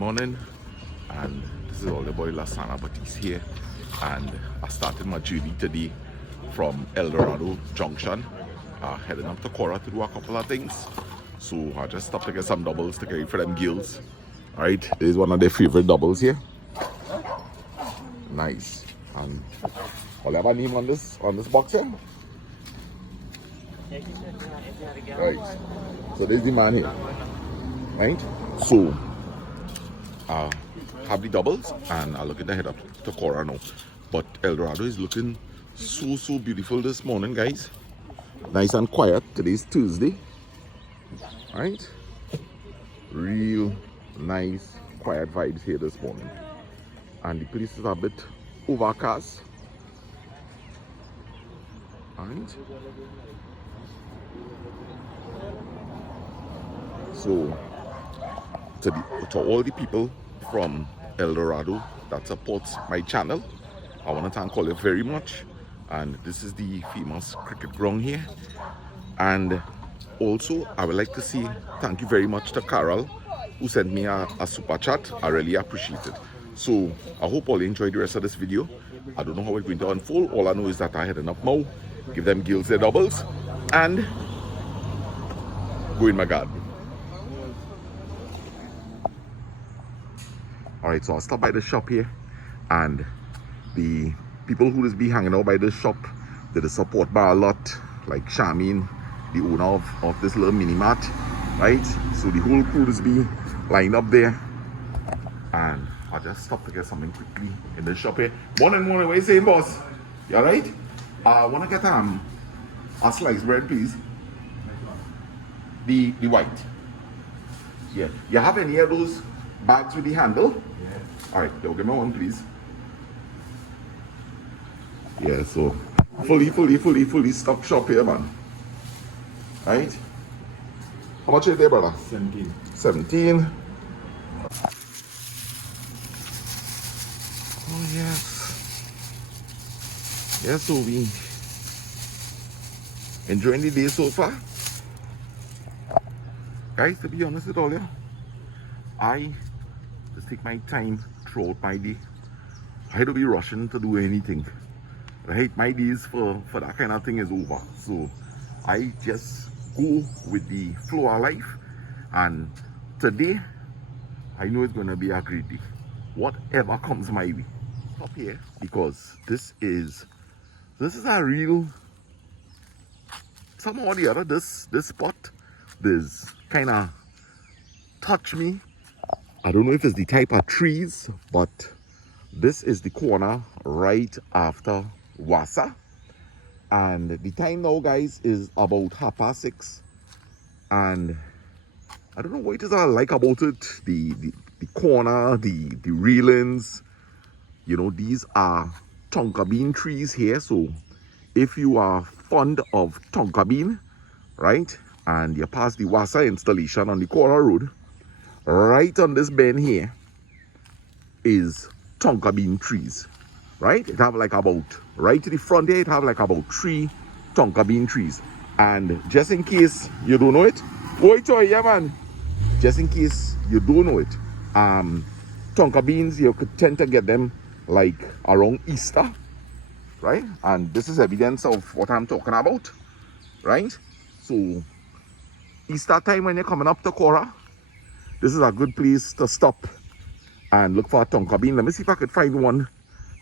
morning, and this is all the boy Lasana, but he's here, and I started my journey today from Eldorado Junction, heading up to Caura to do a couple of things. So I just stopped to get some doubles to carry for them gills. Alright, this is one of their favorite doubles here. Nice. And I'll have a name on this box here. Right. So there's the man here. Right? So have the doubles and I'll look at the head up to Caura now. But Eldorado is looking so beautiful this morning, guys. Nice and quiet. Today's Tuesday. Right? Real nice quiet vibes here this morning. And the place is a bit overcast. Right? So to all the people from Eldorado that supports my channel, I want to thank all of you very much. And this is the famous cricket ground here. And also I would like to say thank you very much to Carol, who sent me a super chat. I really appreciate it. So I hope all you enjoyed the rest of this video. I don't know how it's going to unfold. All I know is that I had enough now. Give them gills their doubles and go in my garden. Alright, so I'll stop by the shop here, and the people who just be hanging out by this shop, they support by a lot, like Charmaine, the owner of this little mini mart, right? So the whole crew just be lined up there, and I'll just stop to get something quickly in the shop here. Morning, what are you saying, boss? You alright? I want to get a sliced bread, please. The white. Yeah. You have any of those bags with the handle? Yeah. Alright, they'll give me one, please. Yeah, so fully stocked shop here, man. Right? How much is there, brother? 17. 17. Oh yes. Yes, so we enjoying the day so far. Guys, to be honest with all you, I just take my time throughout my day. I don't be rushing to do anything. Right? My days for that kind of thing is over. So I just go with the flow of life. And today, I know it's going to be a great day. Whatever comes my way. Up here, because this is a real, somehow or the other, this spot, this kind of touch me. I don't know if it's the type of trees, but this is the corner right after Wassa. And the time now, guys, is about 6:30. And I don't know what it is I like about it. The corner, the railings. You know, these are tonka bean trees here. So if you are fond of tonka bean, right, and you pass the Wassa installation on the Corora Road, right on this bend here is tonka bean trees, right? It have like about, right to the front here, it have like about 3 tonka bean trees. And just in case you don't know it, wait, yeah man, just in case you don't know it, tonka beans, you could tend to get them like around Easter, right? And this is evidence of what I'm talking about, right? So Easter time, when you're coming up to Caura, this is a good place to stop and look for a tonka bean. Let me see if I could find one,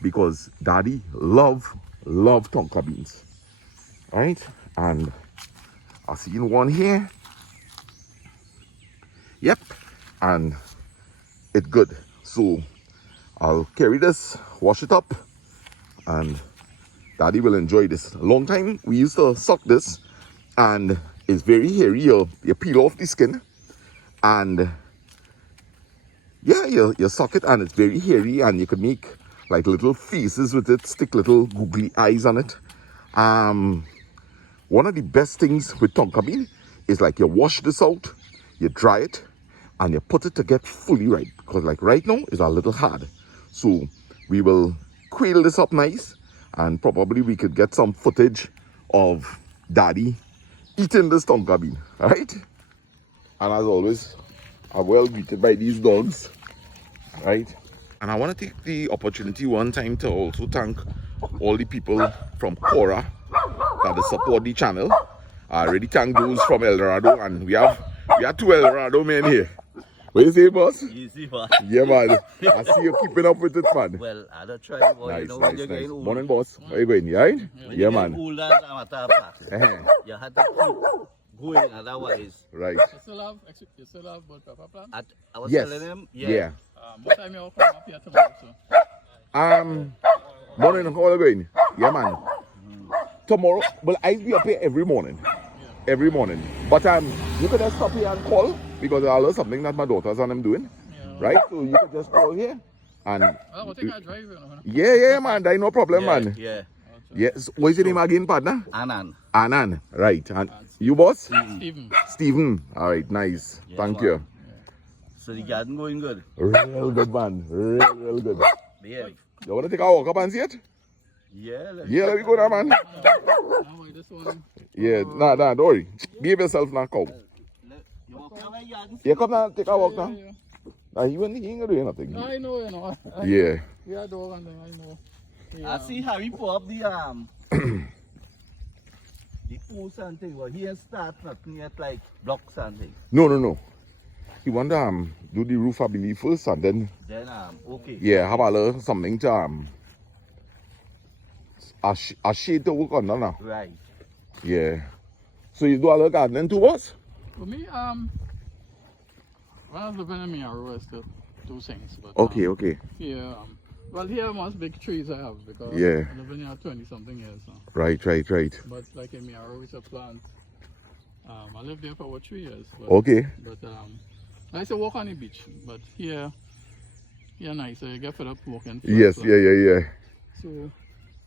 because daddy love tonka beans, right? And I see one here. Yep, and it's good. So I'll carry this, wash it up, and daddy will enjoy this. A long time we used to suck this, and it's very hairy. You peel off the skin, and yeah, you suck it, and it's very hairy, and you could make like little faces with it, stick little googly eyes on it. One of the best things with tonka bean is like you wash this out, you dry it, and you put it to get fully ripe, because like right now it's a little hard. So we will quail this up nice, and probably we could get some footage of daddy eating this tonka bean, right? And as always, I'm well greeted by these dogs. right? And I want to take the opportunity one time to also thank all the people from Caura that support the channel. I already thank those from Eldorado, and we have two Eldorado men here. What you say, boss? Easy, man. Yeah, man. I see you keeping up with it, man. Well, I don't try, boy. Nice, You know, nice, you're nice. getting old. Morning, boss. Where you going? You alright? When Yeah, you're man. getting older, that's a matter of fact. You had to keep going, otherwise. Right. You still have bell pepper plant? I was Yes. telling him, Yeah. What time you open up here tomorrow, sir? Morning, how are you going? Yeah, man. Tomorrow, well, I'll be up here every morning. Every morning. But you could just stop here and call because I know something that my daughters and them doing. Yeah. Right? So you could just call here and Well, I think I drive, you know. yeah, man. There ain't no problem, yeah, man. yeah. Yes. What's your name again, partner? Anan. Anan. Right. And you, boss? Steven. Stephen. All right. Nice. Yeah, Thank man. you. So the garden going good. Real good, man. Real good. Yeah. You want to take a walk up and see it? Yeah. Yeah, let me go there, man. Now, wait, this one. Yeah, nah, don't worry. Behave yourself now, come. You want to come in garden? Yeah, come now, take a walk now. Yeah. Nah, he ain't gonna do nothing. I know, you know. Yeah. We are dog and them, I know. I see Harry put up the the post and thing, but he ain't start nothing yet like blocks and things. No. He want to do the roof, I believe, first, and then Then okay. yeah, have a little something to a shade to work on now. Right. Yeah. So you do a little gardening too, boss? For me, when I was living in Miaro, I still do things. But, Okay. Yeah, well, here most big trees I have because Yeah. I live in here 20 something years now. Right. But like in Miaro, it's a plant. I lived there for about 3 years. But, Okay. But I used to walk on the beach, but here, nice. You get fed up walking. Yes, so, yeah. So,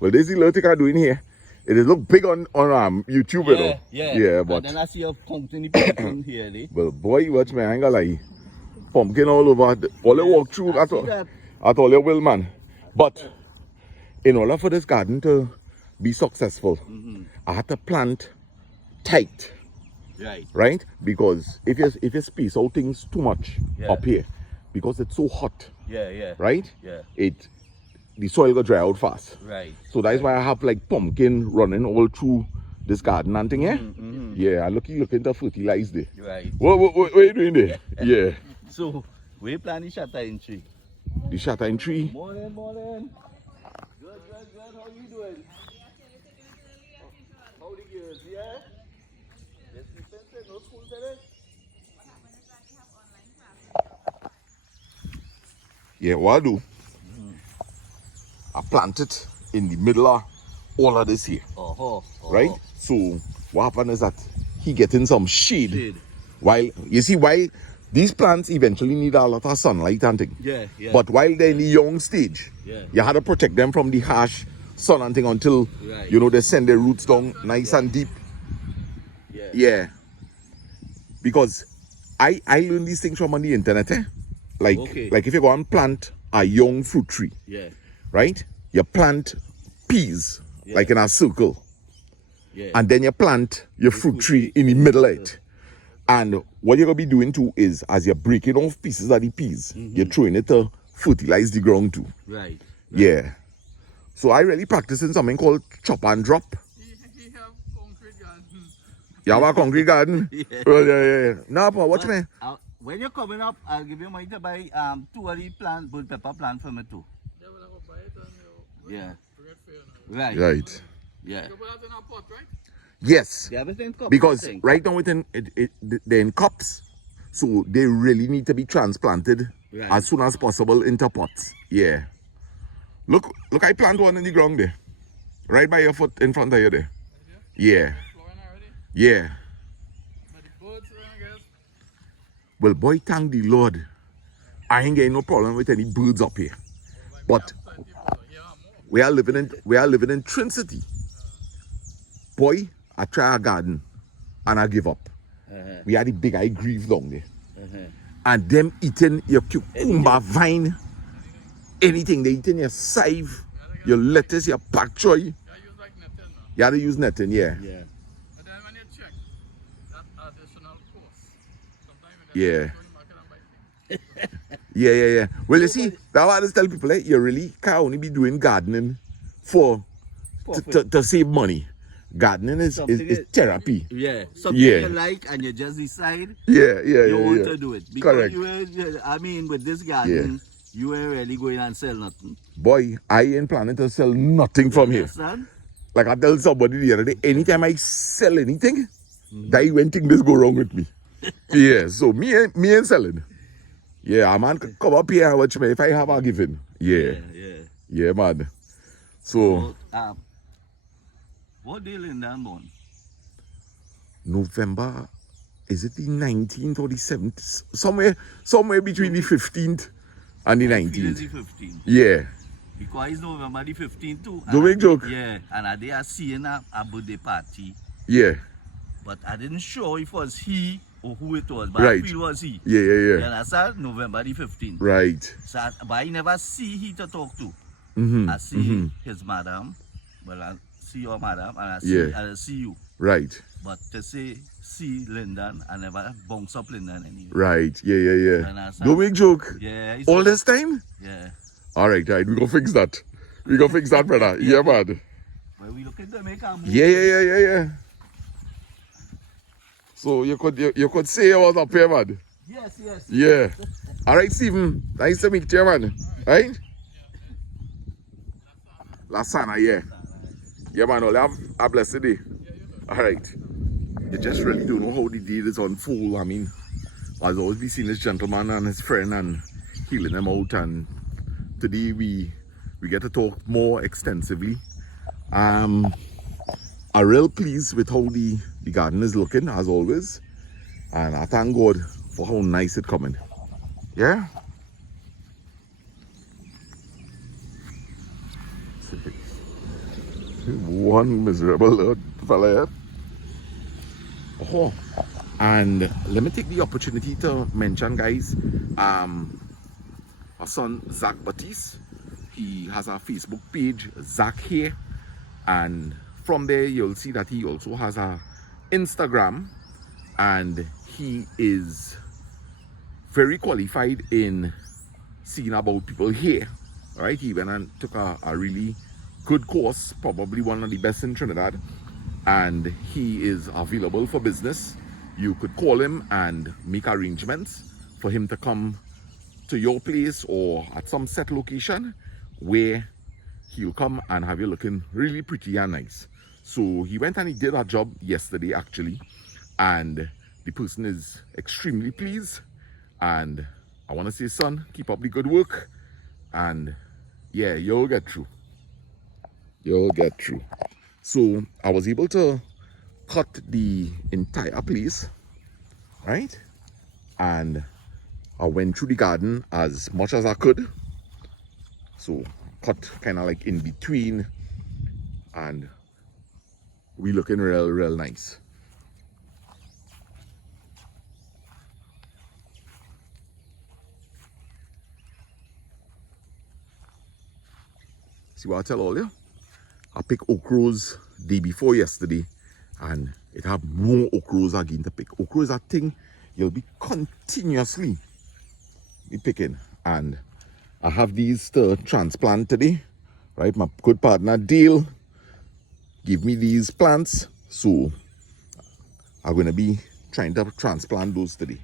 Well, this is the little thing I doing here. It is look big on YouTube, you know. Yeah, but And then I see a pumpkin pumpkin here, eh? well, boy, watch me, I ain't gonna lie. Pumpkin all over. All the walk through, I see that. at all your will, man. But in order for this garden to be successful, I had to plant tight, Right. right? Because if you space out things too much Yeah. up here, because it's so hot, Yeah. right? Yeah. The soil go dry out fast. Right. So that's why I have like pumpkin running all through this garden and thing here. Yeah, I looking to fertilize there. Right. What are you doing there? Yeah. So we plant the shattering tree. The shattering tree. Morning. Good. How you doing? How the girls? Yeah. Yes, we said no school today. Yeah, what I do? I plant it in the middle of all of this here. Right? So what happens is that he getting some shade. While these plants eventually need a lot of sunlight and thing. Yeah. But while they're in the young stage, you have to protect them from the harsh sun and thing until they send their roots down nice and deep. Yeah. Because I learned these things from on the internet, eh? Like if you go and plant a young fruit tree, right? You plant peas like in a circle. And then you plant your fruit tree in the middle of it. And what you're going to be doing too is, as you're breaking off pieces of the peas, you're throwing it to fertilize the ground too. Right. Yeah. So I really practicing something called chop and drop. he have concrete garden. You have a concrete garden? Well, yeah. No, but watch me. When you're coming up, I'll give you money to buy 2 of the bell pepper plant for me too. Yeah, we'll go buy it and Yeah. bring it for you now. Right. Right. Yeah. You put that in a pot, right? Yes. They have it in cups, I Because think. right now they're in cups. So they really need to be transplanted as soon as possible into pots. Yeah. Look, I plant one in the ground there. Right by your foot in front of you there. Yeah. Flowering already? Yeah. But the birds, I guess. Well, boy, thank the Lord. I ain't getting no problem with any birds up here. But we are living in Trinity. Boy, I try a garden and I give up. We had the big eye grieve down there. And them eating your cucumber vine, anything. They eating your save, your lettuce, your pak choy. You use like netting now. You had to use netting, yeah. Yeah. And then when you check that additional cost, sometimes Yeah. go to the market and buy things. Yeah. Well, you see, that's why I just tell people, like, you really can only be doing gardening for to save money. Gardening is therapy. Yeah, something Yeah. you like and you just decide Yeah. you want to do it. Because Correct. I mean, with this garden, you ain't really going and sell nothing. Boy, I ain't planning to sell nothing from here. Understand? Like I tell somebody the other day, anytime I sell anything, that when things go wrong with me. Yeah, so me ain't selling. Yeah, a man can come up here and watch me if I have a given. Yeah, man. So what day Linda born? November, is it the 19th or the 7th? Somewhere between the 15th and the 19th. The 15th. Yeah. Because it's November the 15th too. Don't make joke. Yeah, and they are seeing a birthday party. Yeah. But I didn't sure if it was he or who it was, but Right. I feel it was he. Yeah. You understand? November the 15th. Right. So, but I never see he to talk to. I see his madam. Well, I see your madam and I see you. Right. But to say see Lyndon, I never bounce up Lyndon anyway. Right. Yeah. Understand? Don't make joke. Yeah. All this time? Yeah. All right. We gonna fix that. We gonna fix that, brother. Yeah, man. Well, we looking to make a move. Yeah. So you could say you was up here, man. Yes. Yeah. All right, Stephen. Nice to meet you, man. Right? Lasana, yeah. Yeah, man. I'll have a blessed day. All right. You just really don't know how the deal is unfold. I mean, I've always been seeing this gentleman and his friend and healing them out. And today we get to talk more extensively. I'm real pleased with how the garden is looking, as always. And I thank God for how nice it's coming. Yeah? One miserable fella here. Oh, and let me take the opportunity to mention, guys, our son Zach Batiste. He has a Facebook page, Zach here, and from there you'll see that he also has a Instagram, and he is very qualified in seeing about people here. All right, he went and took a really good course, probably one of the best in Trinidad, and he is available for business. You could call him and make arrangements for him to come to your place or at some set location where he'll come and have you looking really pretty and nice. So he went and he did a job yesterday actually, and the person is extremely pleased. And I want to say, son, keep up the good work, and yeah, you'll get through. So I was able to cut the entire place, right? And I went through the garden as much as I could. So cut kind of like in between, and we looking real nice. See what I tell all you? I picked okras day before yesterday, and it have more okras again to pick. Okra is a thing you'll be continuously picking, and I have these to transplant today, right? My good partner Dale give me these plants, so I'm gonna be trying to transplant those today.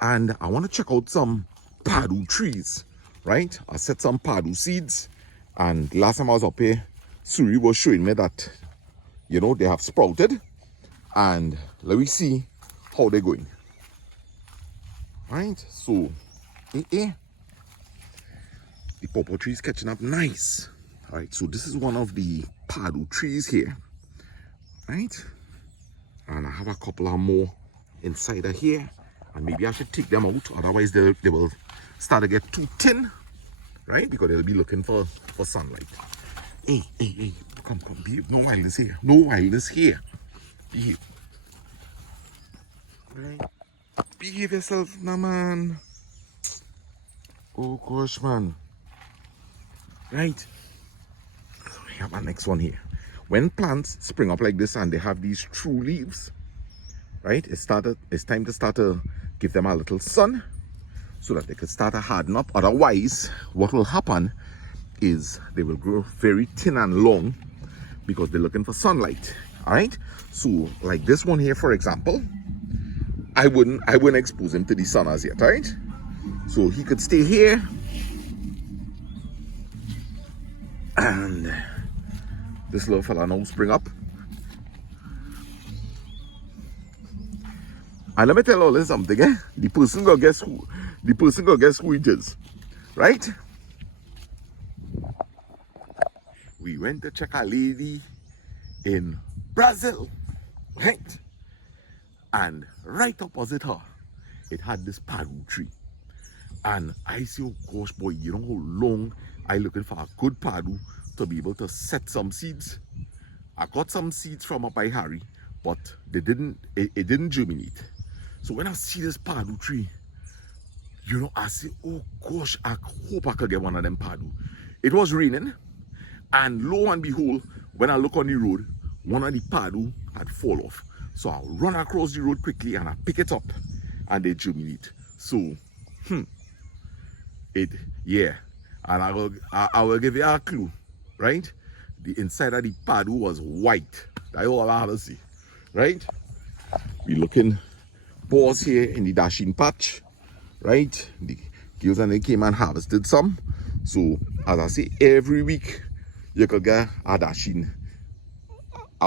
And I want to check out some padu trees, right? I set some padu seeds, and last time I was up here, Suri was showing me that, you know, they have sprouted, and let me see how they're going. Right, so the pawpaw tree is catching up nice. All right, so this is one of the padu trees here, right? And I have a couple of more inside of here, and maybe I should take them out, otherwise they will start to get too thin, right? Because they'll be looking for sunlight. Hey, come, behave. No wildness here. Behave. Right. Behave yourself, nah, man. Oh gosh, man. Right. So we have our next one here. When plants spring up like this and they have these true leaves, right? It's time to start to give them a little sun. so that they could start to harden up. Otherwise, what will happen is they will grow very thin and long because they're looking for sunlight. All right, so like this one here, for example, I wouldn't expose him to the sun as yet. All right, so he could stay here, and this little fella now spring up. And let me tell all this something, eh? The person gonna guess who it is, right? We went to check a lady in Brazil, right? And right opposite her, it had this padu tree. And I say, oh gosh, boy, you know how long I looking for a good padu to be able to set some seeds. I got some seeds from up by Harry, but it didn't germinate. So when I see this padu tree, you know, I say, oh gosh, I hope I could get one of them padu. It was raining, and lo and behold, when I look on the road, one of the padu had fall off. So I run across the road quickly and I pick it up, and they germinate. So, yeah, and I will give you a clue, right? The inside of the padu was white. That's all I had to see, right? We looking pause here in the dashing patch, right? The girls and they came and harvested some. So as I say, every week you could get a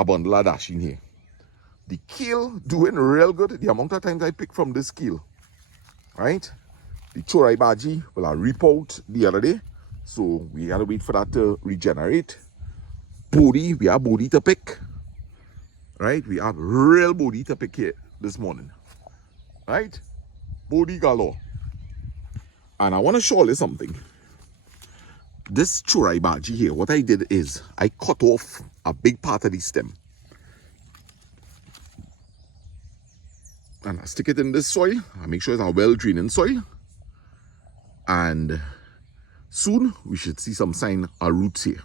bundle of dashing here. The kale doing real good. The amount of times I picked from this kale, right? The chorai baji, well, I reap out the other day, so we gotta wait for that to regenerate. Body, we have body to pick, right? We have real body to pick here this morning, right? Body galore. And I want to show you something. This chorai baji here, what I did is I cut off a big part of the stem. And I stick it in this soil. I make sure it's a well-draining soil. And soon we should see some sign of roots here.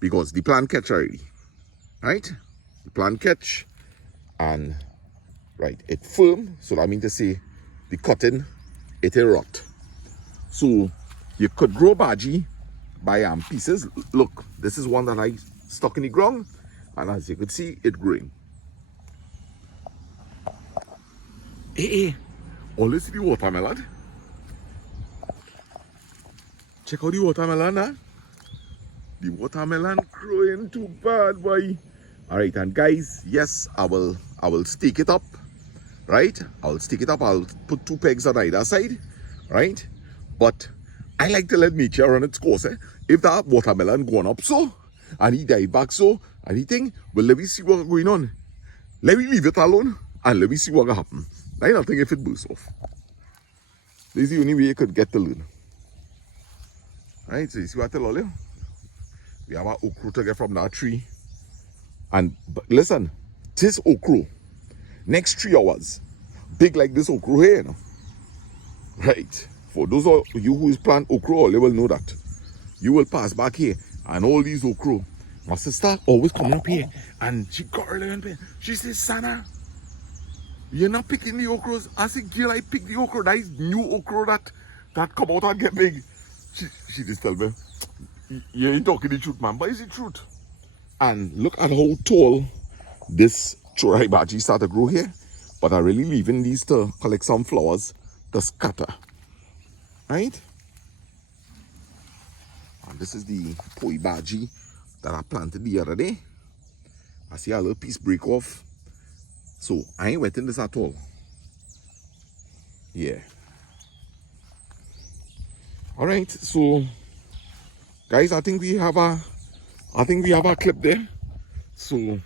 Because the plant catch already. Right? The plant catch. And right, it firm. So that means to say the cutting, it rot. So you could grow baji by pieces. Look, this is one that I stuck in the ground. And as you could see, it growing. Hey, always see the watermelon. Check out the watermelon, huh? The watermelon growing too bad, boy. Alright, and guys, yes, I will stake it up. Right? I'll stake it up. I'll put 2 pegs on either side. Right? But I like to let nature run its course. Eh? If that watermelon going up so, and he died back so, and he think, well, let me see what's going on. Let me leave it alone, and let me see what will happen. I don't think if it bursts off. This is the only way you could get to learn. Right, so you see what I tell you? We have our okra to get from that tree. And but listen, this okra, next 3 hours, big like this okra here, you know? Right. For those of you who is plant okra, you will know that. You will pass back here and all these okra. My sister always coming up here and she got her lemon. She says, Sana, you're not picking the okras. I said, girl, I picked the okra. That is new okra that come out and get big. She just tell me, you ain't talking the truth, man. But it's the truth. And look at how tall this chorai baji started to grow here. But I'm really leaving these to collect some flowers to scatter. Right? And this is the poi baji that I planted the other day. I see a little piece break off. So I ain't wetting this at all. Yeah. Alright, so guys, I think we have a clip there. So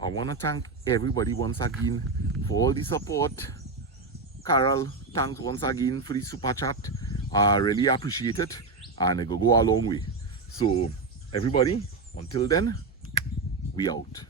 I wanna thank everybody once again for all the support. Carol, thanks once again for the super chat. I really appreciate it, and it will go a long way. So everybody, until then, we out.